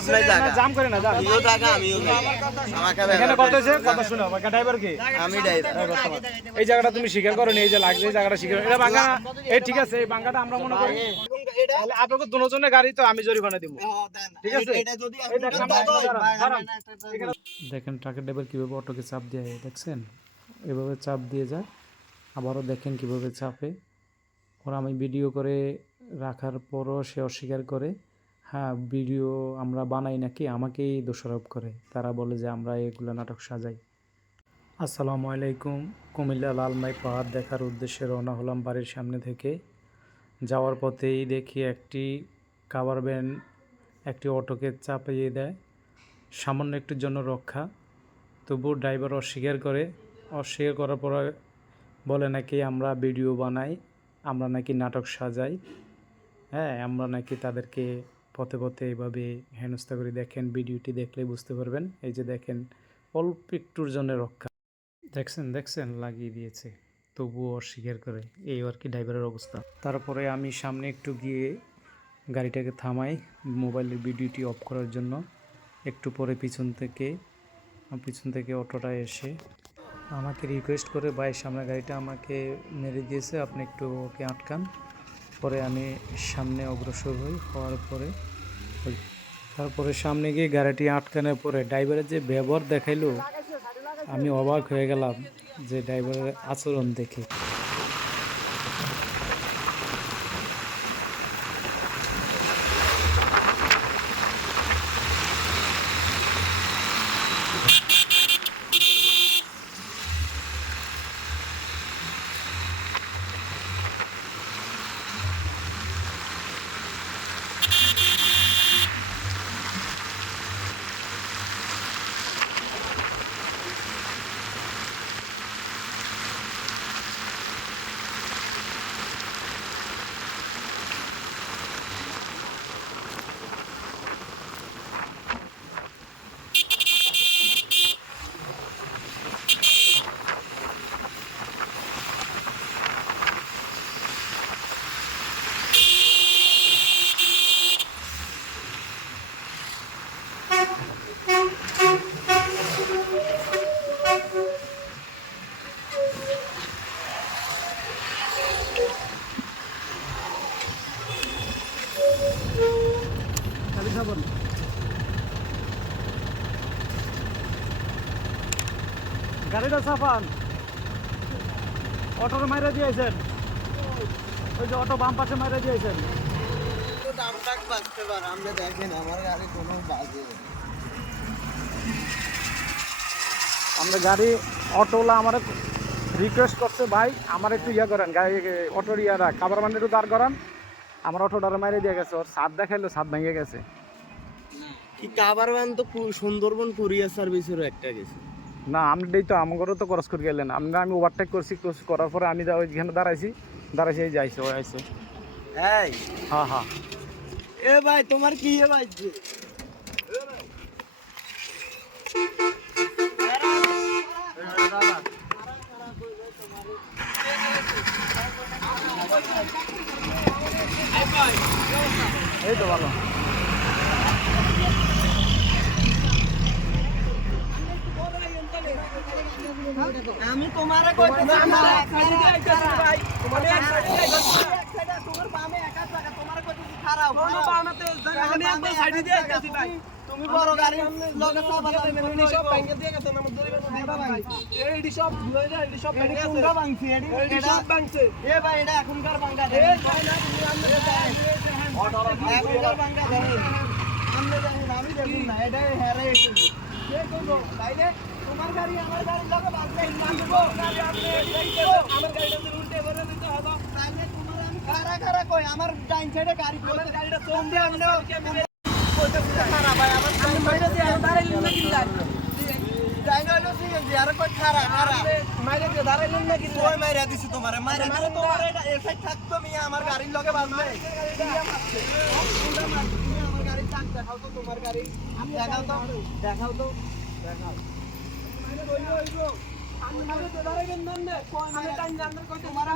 আপনার জায়গা জাম করে না জাম আমিও জায়গা আমিও আমাকে এখানে কত হয়েছে কথা শুনো বাকি ড্রাইভার কি আমি ড্রাইভার এই জায়গাটা তুমি স্বীকার করো নি এই যে লাগছে এই জায়গাটা স্বীকার এটা বাঙ্গা এই ঠিক আছে এই বাঙ্গাটা আমরা মনে করি তাহলে আপনাকে দুজনের গাড়ি তো আমি জরিমানা দিব ঠিক আছে এটা যদি এই দেখেন দেখেন ট্রাকের ড্রাইভার কিভাবে অটোকে চাপ দেয় দেখছেন এভাবে চাপ দিয়ে যায় আবারও দেখেন কিভাবে চাপে ওরা আমি ভিডিও করে রাখার পরও সে অস্বীকার করে হ্যাঁ ভিডিও আমরা বানাই নাকি আমাকেই দোষারোপ করে তারা বলে যে আমরা এগুলো নাটক সাজাই। আসসালামু আলাইকুম। কুমিল্লা লালমাই পাহাড় দেখার উদ্দেশ্যে রওনা হলাম বাড়ির সামনে থেকে। যাওয়ার পথেই দেখি একটি কাভার ভ্যান একটি অটোকে চাপিয়ে দেয় সামান্য একটুর জন্য রক্ষা, তবুও ড্রাইভার অস্বীকার করার পরে বলে নাকি আমরা ভিডিও বানাই, আমরা নাকি নাটক সাজাই, হ্যাঁ আমরা নাকি তাদেরকে পথে পথে এইভাবে হেনস্থা করি। দেখেন ভিডিওটি দেখলে বুঝতে পারবেন। এই যে দেখেন অল্প একটুর জন্য রক্ষা দেখছেন লাগিয়ে দিয়েছে, তবুও অস্বীকার করে। এই আর কি ড্রাইভারের অবস্থা। তারপরে আমি সামনে একটু গিয়ে গাড়িটাকে থামাই মোবাইলের ভিডিওটি অফ করার জন্য। একটু পরে পিছন থেকে অটোটা এসে আমাকে রিকোয়েস্ট করে ভাই সামনে গাড়িটা আমাকে মেরে দিয়েছে, আপনি একটু ওকে আটকান। পরে আমি সামনে অগ্রসর হওয়ার পরে তারপরে সামনে গিয়ে গাড়িটি আটকানোর পরে ড্রাইভারের যে ব্যবহার দেখাইলো আমি অবাক হয়ে গেলাম যে ড্রাইভারের আচরণ দেখে। গাড়িটা সাফান অটোটা মাইরা দিয়েছেন, ওই যে অটো বাম পাশে মাইরা দিয়েছেন। দামটা বাঁচতে পারে আমরা দেখেন আমার গাড়ি কোনো বাজে আমরা গাড়ি অটোওয়ালা আমার রিকোয়েস্ট করছে ভাই আমার একটু ইয়া করেন গাড়ি অটোর ইয়ারা খাবার মানে একটু দাঁড় করান, আমার অটোটারে মাইরে দিয়ে গেছে, ওর ছাদ দেখাইলো ছাদ ভেঙে গেছে। কি কাভার ভ্যান তো সুন্দরবন কুরিয়ার সার্ভিসেরও একটা গেছে না আমরাই তো আমারও তো ক্রস করে গেলেন আমরা, আমি ওভারটেক করছি, ক্রস করার পরে আমি ওইখানে দাঁড়াইছি এই যাইছে ও আইছে। এই হ্যাঁ এ ভাই তোমার কি এ ভাই এই তো ভালো। আমি তোমারে কইতেছি আমার এক সাইডে আইতাছি ভাই তোমার এক সাইডে আইতাছি এক সাইডে তোমার বামে একা জায়গা তোমারে কইতেছি খারাপ কোন বামেতে আমি একবার সাইডে দিয়ে আইতাছি ভাই তুমি বড় গাড়ি লগে সব মেনে সব ভাঙে দিয়ে গেছে আমার ধরে দেবা ভাই এইডি সব ধরে যা এইডি সব ভেঙে গেছে কোনটা ভাঙছি এইডি সব ভাঙছে এ ভাই এটা এখনকার ভাঙা এ ভাই না তুমি আমনে এখনকার ভাঙা দেখেন আমনে দেখেন আমি দেখুন না এটা হেরে এসে কে কইবো তাইলে তোমার গাড়ি আমার গাড়ি লগে বাজলে মানবো গাড়ি আপনি আমার গাড়িটা উল্টে করে দিতে হবে তাইলে তোমার আমি খারা কই আমার ডাইন সাইডে গাড়ি আমার গাড়িটা চোম দিয়ে আমনে কইতে খারা ভাই আমার আমি মাইরে দিয়ে দাঁড়াইলেন না কি গাড়ি ডাইন হলো সিএনজি আর কই খারা মাইরে দিয়ে দাঁড়াইলেন না কি কই মাইরা দিছি তোমারে মাইরা মানে তোমার এটা এফেক্ট থাকতো মিয়া আমার গাড়ির লগে বাজলে আমার গাড়ি চাক দেখাও তো তোমার গাড়ি দেখাও তো আমি মাঝে তো ধরে গেন না আমি টাইম জানতে কইতে তোমার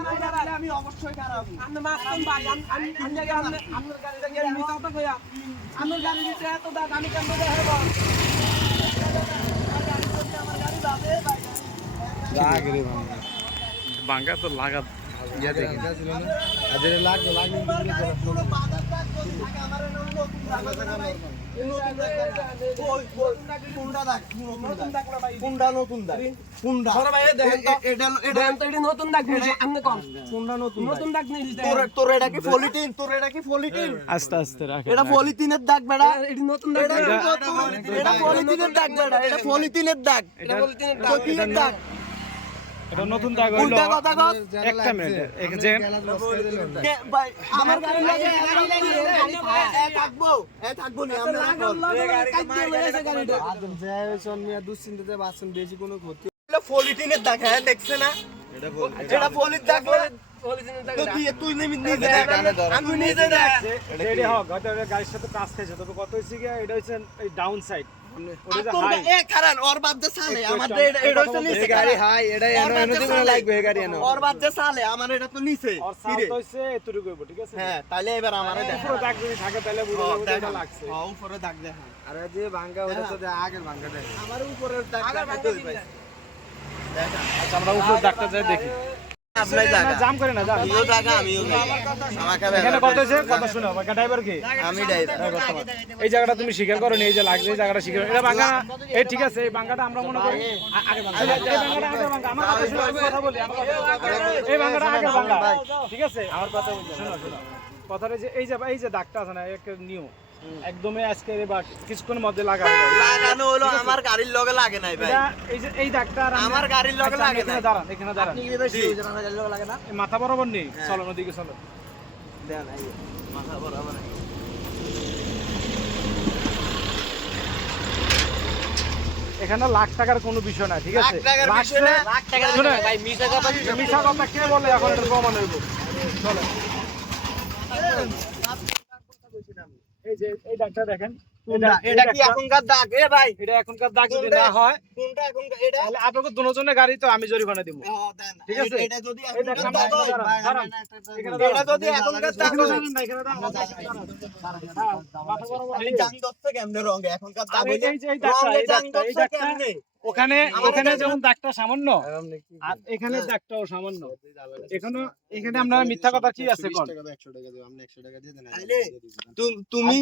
আমি অবশ্যই খারাপ আপনি মাছ কোন ভাই আমি জায়গা আপনার গাড়ি জায়গা আমি কথা কইয়া আমার গাড়ি দিতে এত দাগ আমি কেন দেখাবো আমার গাড়ি যাবে ভাই লাগ রে ভাঙা ভাঙ্গা তো লাগা ইয়া দেখি ছিল না আর যেটা লাগবে লাগবে পুরো বাজার দাগ যদি থাকে আমার নতুন দাগ ভাই কোনটা দাগ নতুন দাগ ভাই কোনটা নতুন দাগ কোনটা ধরো ভাই দেখেন তো এটা তো এটা নতুন দাগ নিছে আপনি কোন কোনটা নতুন দাগ নিছে তোর এটা কি পলিথিন তোর এটা কি পলিথিন আস্তে আস্তে রাখ এটা পলিথিনের দাগ বেড়া এটা নতুন দাগ এটা পলিথিনের দাগ বেড়া এটা পলিথিনের দাগ এটা পলিথিনের দাগ এটা নতুন দাগ হইলো উল্টা কথা কও একটা মিনিট এক যে কে ভাই আমার গাড়ি লাগে থাকবো নি আমরা গাড়িটা আদম জয়সন মিয়া দুশ্চিন্তাতে বাসন বেশি কোনো ক্ষতি পলিথিনের দাগ হ্যাঁ দেখছ না এটা পলিথিন দাগ তো তুই নিজে দেখ আমি নিজে দেখ রেডি হোক হয়তো গাড়ির সাথে কাজ খাইছে তবে কত হইছে কি এটা হচ্ছে এই ডাউন সাইড ওটা যে হাই এ কারণ ওর বাদ দে সালে আমার এটা হচ্ছে নিচে গাড়ি হাই এটা এনে দিলে লাগবে এই গাড়ি এনে ওর বাদ দে সালে আমার এটা তো নিচে আর সাউন্ড হইছে এতটুকু হইব ঠিক আছে হ্যাঁ তাহলে এবার আমারে দেখ পুরো দাগ যদি থাকে তাহলে বুঝা যাবে এটা লাগছে হ্যাঁ উপরে দাগ দেখ আরে যে ভাঙা ওটা তো আগের ভাঙা দেখ আমার উপরের দাগ দেখ দেখ আচ্ছা আমরা উপরে দাগটা যাই দেখি আপনার জায়গা জাম করে না যা আমিও জায়গা আমিও আমাকে এখানে কত হইছে কথা শুনো বাকা ড্রাইভার কি আমি ড্রাইভার এই জায়গাটা তুমি স্বীকার করো নি এই যে লাগছে এই জায়গাটা স্বীকার এটা ভাঙা এই ঠিক আছে এই ভাঙাটা আমরা মনে করি আগে ভাঙা এই ভাঙাটা আগে ভাঙা আমার কথা শুনো আমি কথা বলি এই ভাঙাটা আগে ভাঙা ঠিক আছে আমার কথা বলি শুনো শুনো কথাটা যে এই যে দাগটা আছে না একটা নিউ একদমই আজকে বা কিছুক্ষণের মধ্যে লাগানো লাগানো হলো আমার গাড়ির লগে লাগে নাই ভাই এটা এই যে এই দাগটা আর আমার গাড়ির লগে আচ্ছা, লাগে এখানে নাই দাঁড়ান এখানে দাঁড়ান আপনি কি বেশি ওই আমার গাড়ির লগে লাগে না এই মাথা বরাবর নেই চলো নদীকে চলো দেন এই মাথা বরাবর এখানে লাখ টাকার কোনো বিষয় না ঠিক আছে লাখ টাকার শুনে ভাই মিছা কথা মিশা কথা কে বলে এখন এটা প্রমাণ হইব চলো এই যে এই দাগটা দেখেন এটা কি এখনকার দাগ এ ভাই এটা এখনকার দাগ যদি না হয় কোনটা এখনকার এটা তাহলে আপনাকে দুজনের গাড়ি তো আমি জরিমানা দিব দেন ঠিক আছে? এটা যদি এই দেখেন, এখনকার দাগ হয় দাঁড়ান, এখানে এটা যদি এখনকার দাগ হয় এখানে দাঁড়ান, হ্যাঁ, মাথা বরাবর আমি এই যে। জান দচ্ছে কেমনে রঙ এখনকার দাগ আর হইলে এই যে এই দাগটা, রঙে এই জান দাগটা, এই দচ্ছে দাগটা, কেমনে ওখানে যেমন দাগটা সামান্য আর এখানে হ্যাঁ। দাগটাও সামান্য এখানে আমরা মিথ্যা কথা কি আছে কোন তাইলে তুমি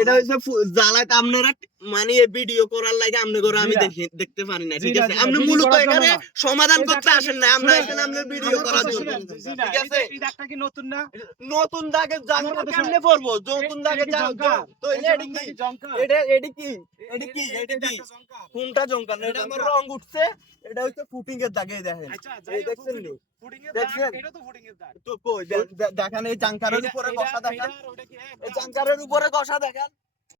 এটা হইছে জ্বালাত আপনারা মানে এই ভিডিও করার লাগে আপনি করে আমি দেখতে পারি না ঠিক আছে আপনি মূলত এখানে সমাধান করতে আসেন না আমরা এখানে আপনার ভিডিও করার জন্য ঠিক আছে এই দাগটা কি নতুন না নতুন দাগে জানো কেমনে পড়বো নতুন দাগে যাও তো এটা কি এটা কি কোনটা জঙ্কা না এটা আমার রং উঠছে এটা হচ্ছে ফুটিং এর দাগে দেখেন আচ্ছা এই দেখছেন নি ফুটিং এর দেখছেন? দাগ এটা তো ফুটিং এর দাগ তো কই দেখেন এই জাঙ্কারের উপরে কষা দেখেন ওটা কি এই জাঙ্কারের উপরে কষা দেখেন